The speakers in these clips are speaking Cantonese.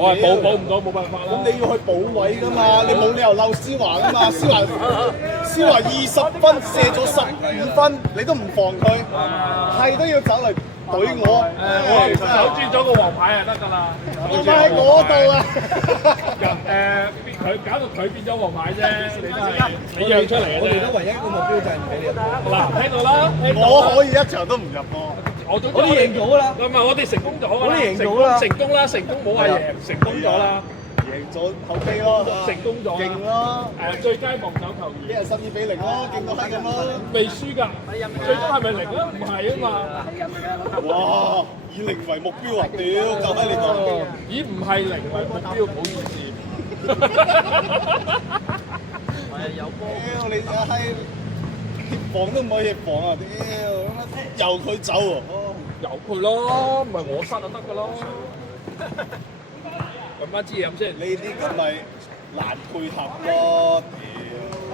我係補唔到，冇辦法啦。咁你要去補位噶嘛，你冇理由漏思華噶嘛，思華20分射咗15分，你都唔防佢，係都要走嚟懟我。我守住咗個黃牌就得㗎啦。我咪喺嗰度啊！佢搞到佢變咗黃牌啫，你都係你讓出嚟嘅啫。我哋都唯一一個目標就係唔俾你入波。嗱，聽到啦，我可以一場都唔入波。我哋贏咗啦，唔係我哋成功咗啦，我哋贏咗啦，成功啦，成功冇話贏，成功咗啦，贏咗後備咯，成功咗，勁咯，最佳防守球員，一日12-0咯，勁到閪咁咯，未輸㗎，最終係咪零啊？唔係啊嘛，哇！以零為目標啊，屌，夠閪你講，以唔係零為目標，唔好意思，有波，屌你阿閪！防都唔可以防啊！屌，由佢走喎，由佢咯，唔係我塞就得㗎咯。揾翻支嘢飲先。呢啲咁咪難配合咯，好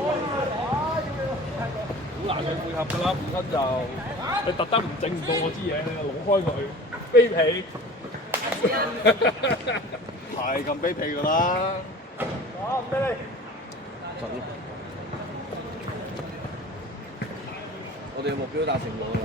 難去配合㗎啦，本身就你特登唔整唔到我支嘢，你攞開佢，卑鄙。係咁卑鄙㗎啦。好，唔俾你。我哋嘅目標達成咗啦。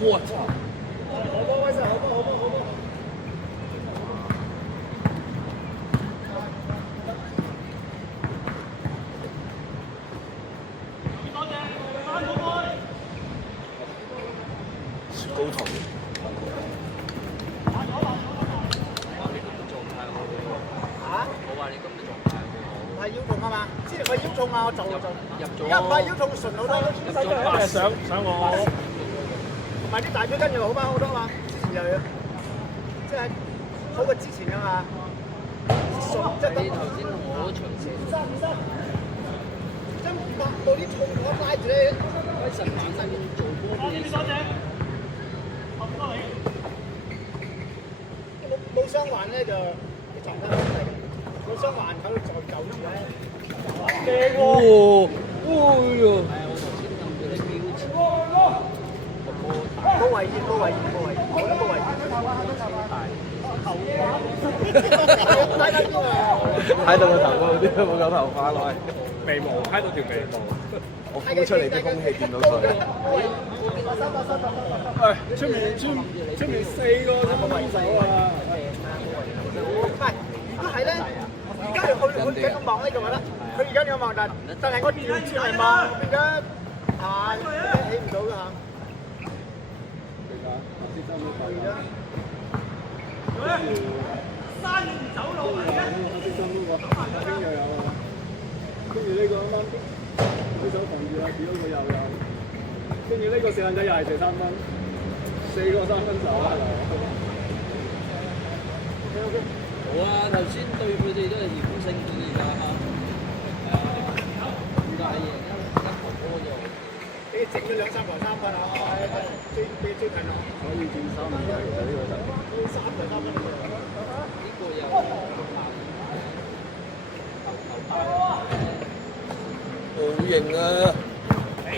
我操！高頭。我話你今日狀態好好。唔係腰痛啊嘛，之前佢腰痛啊，我做。入咗。而家唔係腰痛，順好多。想我。同埋啲大腿跟住好翻好多嘛，之前又即係好過之前啊嘛。即係頭先我長射。即係抹到啲痛我拉住你，喺神馬身做波。多謝。冇傷患咧就狀態好啲嘅，冇傷患喺度再救住咧。正喎！哎呀！係啊，我頭先撳住啲標誌。高位熱，高位熱，高位熱，我都高位熱。睇到個頭嗰啲冇夠頭髮落去，眉毛，揩到條眉毛。我呼出嚟啲空氣見到佢。喂，出面4個都冇手啊！唔係，如果係咧，而家佢咁望呢個咪啦，佢而家咁望，但係我調轉嚟望，變咗啊起唔到㗎嚇。山走路嚟嘅。跟住呢個啱啱佢手防住啦，屌佢又有。跟住呢個四眼仔又係射3分，4個3分手啦。好啊，頭先對佢哋都係險勝嘅而家嚇。唔大贏一球波就。你整咗2-3球3分啊！最近啊。可以轉3分嘅呢個就。3球3分呢個又好型啊！睇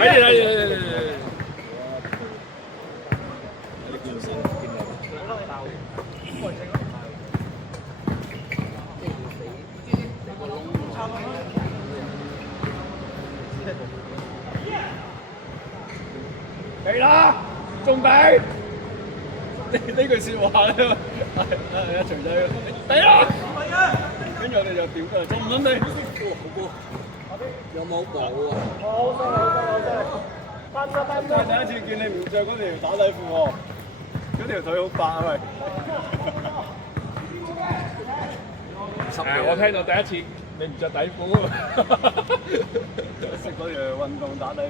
嚟啦，仲俾呢句説話咧，係徐仔嚟啦，跟住我哋就屌佢，仲唔撚你？好波，有冇補啊？我第一次見你唔着嗰條打底褲喎，嗰條腿好白啊喂！我聽到第一次你唔着底褲，識嗰條運動打底褲。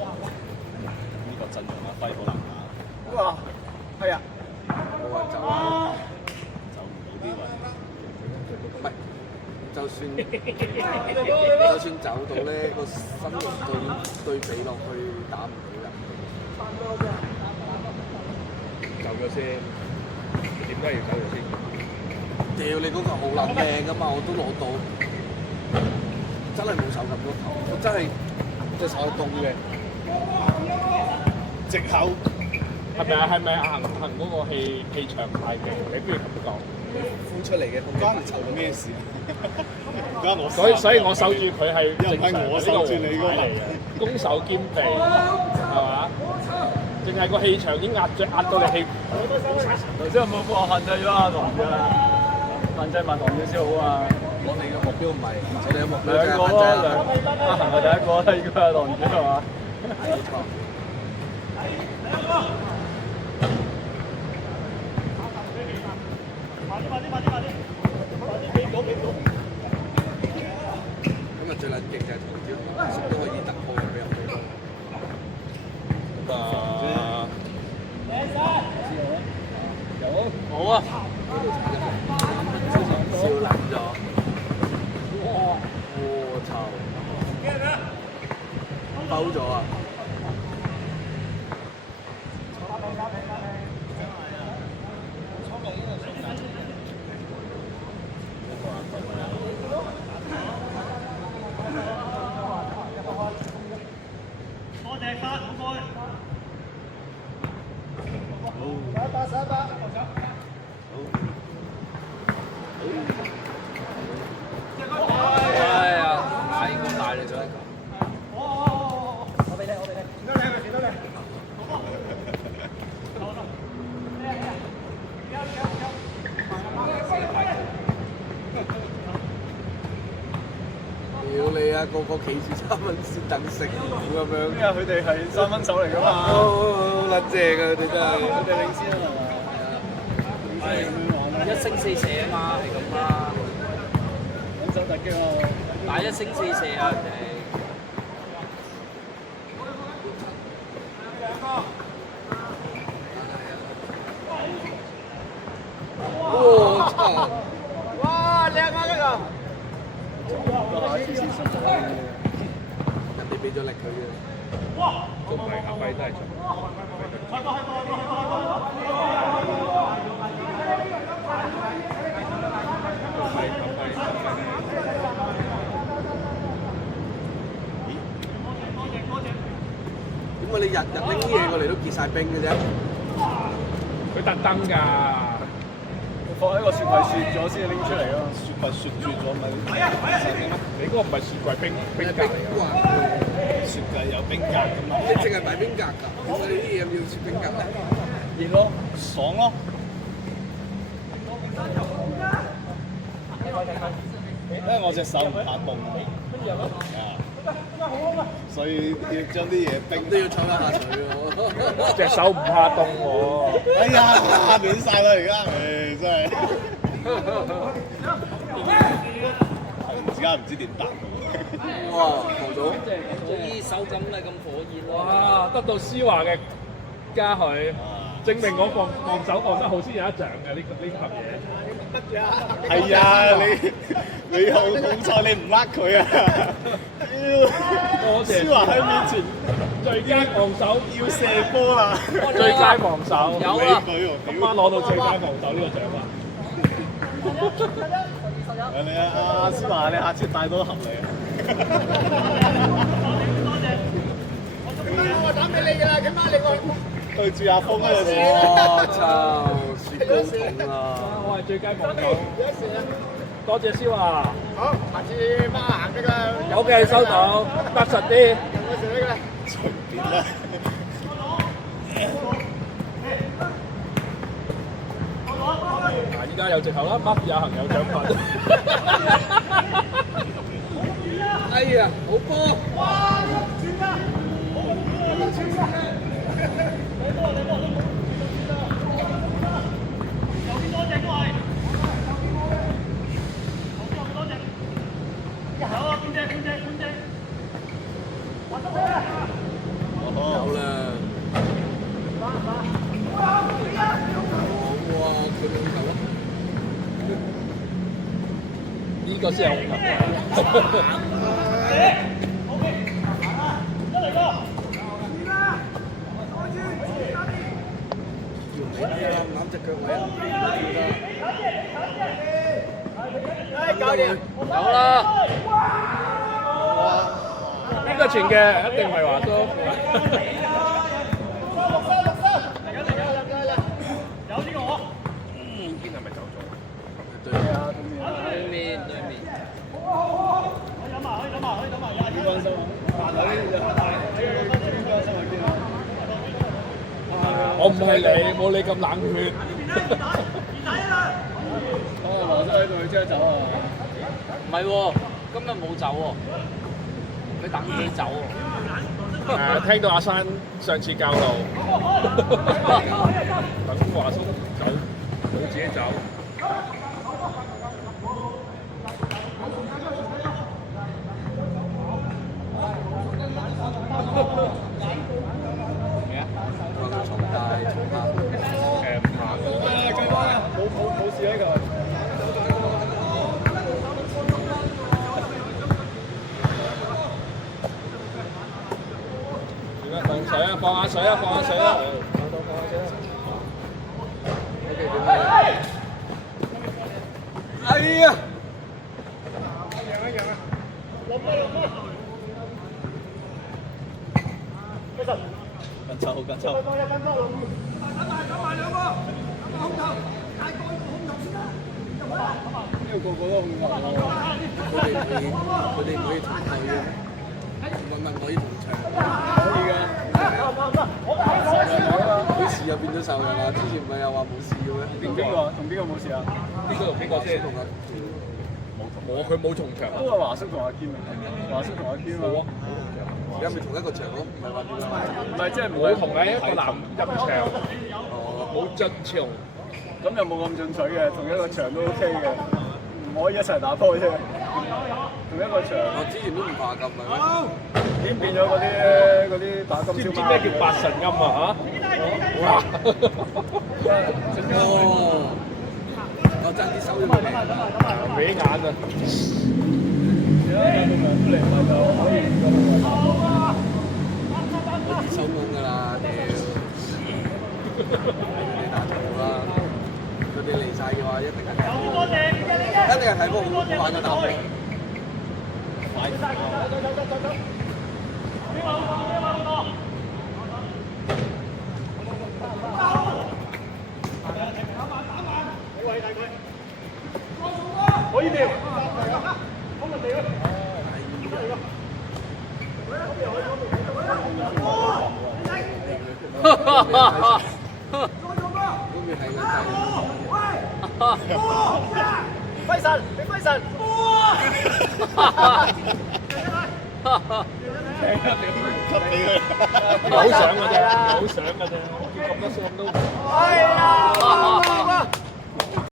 呢個陣容啊，輝好難打。哇！係啊，冇人走啊！唔係，就算走到咧，個身形對比落去打唔到人。走咗先，點解要走咗先？屌你嗰球好撚靚噶嘛，我都攞到，真係冇手咁多球，我真係隻手係凍嘅。藉口係咪行嗰個氣場太勁？你不如咁講。呼出嚟嘅空關我咩事？唔關我事。所以我守住佢係又唔係我守住你嗰個嚟嘅，攻守兼備係嘛？淨係個氣場已經壓到你氣。頭先有冇話限制咗阿唐啫？限制埋唐少少好啊！我哋嘅目標唔係，我哋嘅目標兩個咯，阿恒係第一個啦，應該係唐主係嘛？冇錯。咁啊，最撚勁就係唐招，都可以突破俾人哋。好啊！笑撚咗。我操！兜咗啊！哎呀，大個大你咗一球。屌你啊！個企住3蚊先等食咁樣。因為佢哋係3分手嚟㗎嘛。好撚正啊！佢哋真係。佢哋領先啊嘛。係1升4射啊嘛，係咁啦。穩手突擊啊！打1升4射啊！人哋。我操！哇，靚啊呢個！人哋俾咗力佢嘅。都唔係阿輝都係做。點解你日日拎啲嘢過嚟都結晒冰嘅啫？佢特登㗎。放喺個雪櫃雪咗先拎出嚟咯。雪櫃雪住咗咪？你嗰個唔係雪櫃冰格嚟㗎。雪櫃有冰格㗎嘛？你淨係買冰格㗎？點解你啲嘢要雪冰格咧？熱咯，爽咯！因為我隻手唔怕凍啊，所以要將啲嘢冰都要抽一下水喎。隻手唔怕凍喎。哎呀，暖晒啦而家，真係，而家唔知點答。哇，何總，啲手感咧咁火熱哇！得到思華嘅嘉許，證明我防守防得好先有一獎嘅呢盒嘢。係啊，你好彩你唔呃佢啊！多謝思華喺面前最佳防守，要射波啦！最佳防守，有啊俾佢喎，今晚攞到最佳防守呢個獎啊！你阿思華，你下次帶多盒嚟啊！我打俾你㗎啦，咁啊你個對住阿峰嗰陣時，我操，雪糕筒啊！我係最佳防守，多謝思華。好，下次媽行得啦。有嘅收到，得實啲。有時呢個。隨便啦。嗱，依家有藉口啦，乜有行有獎品。哎呀，好波！有啦。個先有紅人。攬隻腳位啊！搞掂，有啦，呢個傳嘅一定唔係華叔。堅係咪走咗？對啊，對面。點關心啊？行下呢啲就點關心啊？堅啊！我唔係你，冇你咁冷血。哦，羅叔喺度，即刻走啊！唔係喎，今日冇走喎，你等佢走喎。聽到阿山上次教路，等華叔走，佢自己走。冇事喺度。放水啊！放下水啊！放下水啊！哎呀！緊湊。呢個個都控球佢哋唔可以同隊嘅，問可以同場。可以㗎。佢事又變咗受人啦，之前唔係又話冇事嘅咩？邊個？同邊個冇事啊？呢個同邊個先？佢冇同場。都係華叔同阿堅啊！華叔同阿堅啊！而家咪同一個場咯，唔係話點樣？唔係即係冇同喺一個男入場，冇進場。咁又冇咁進取嘅，同一個場都 OK 嘅，唔可以一齊打波啫。同一個場。我之前都唔怕咁咪。已經變咗嗰啲打金宵。知唔知咩叫八神音啊？嚇！哇！哦！我爭啲收咗佢哋，俾眼啊！我收工㗎啦，屌！你打圖啦，佢哋嚟曬嘅話，一定係睇波好玩嘅打波。可以掉。揮神，你揮神。好想嘅啫，好想嘅啫，咁多傷都。係啊！